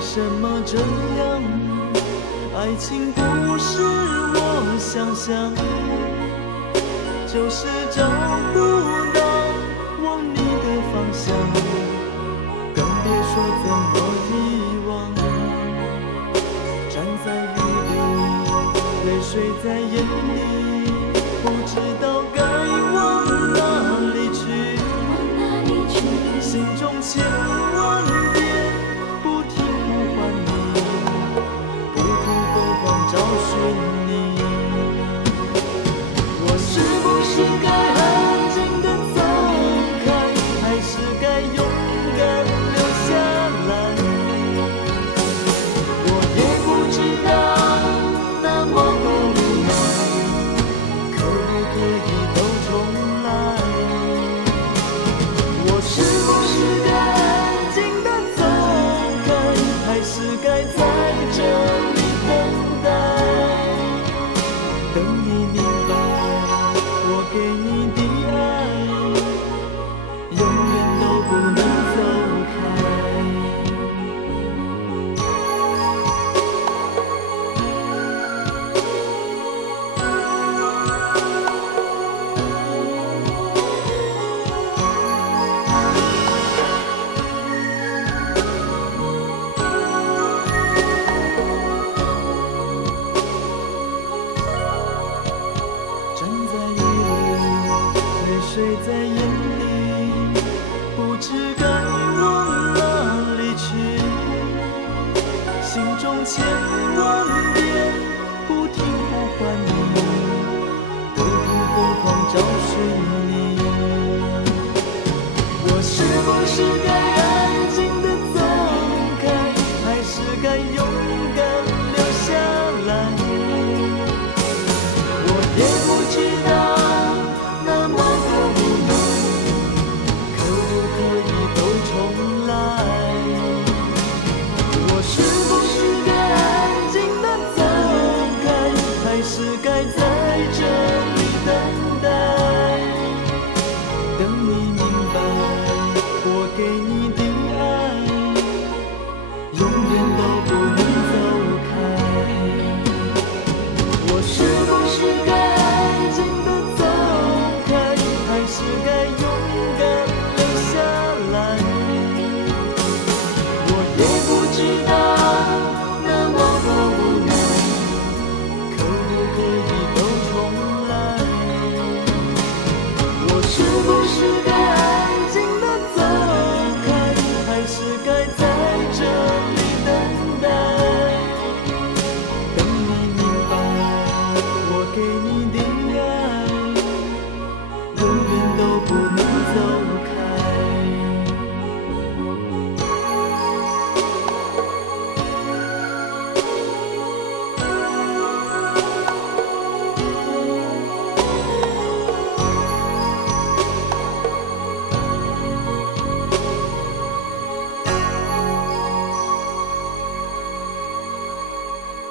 什么这样？爱情不是我想象，就是找不到往你的方向，更别说怎么遗忘。站在雨里，泪水在眼里，不知道该往哪里去，心中千万遍不停呼唤你，不停疯狂找寻你。我是不是该安静地走开，还是该勇敢留下来？我也不知道那么多无奈，可不可以都重来？我是不是该安静地走开，还是该在这里等待？等你明白，我给你的爱，永远都不能走开。站在雨里，泪水在眼里，不知该往哪里去，心中千万遍不停呼唤你，不停疯狂找寻你。我是不是该安静地走开，还是该勇敢留下来？我也不知道那么多无奈，可不可以都重来？我是不是该安静地走开，还是该在这里等待？等你明白，我给你的爱，永远都不能走开。我是不是该安静地走开，还是该勇敢留下来？我也不知道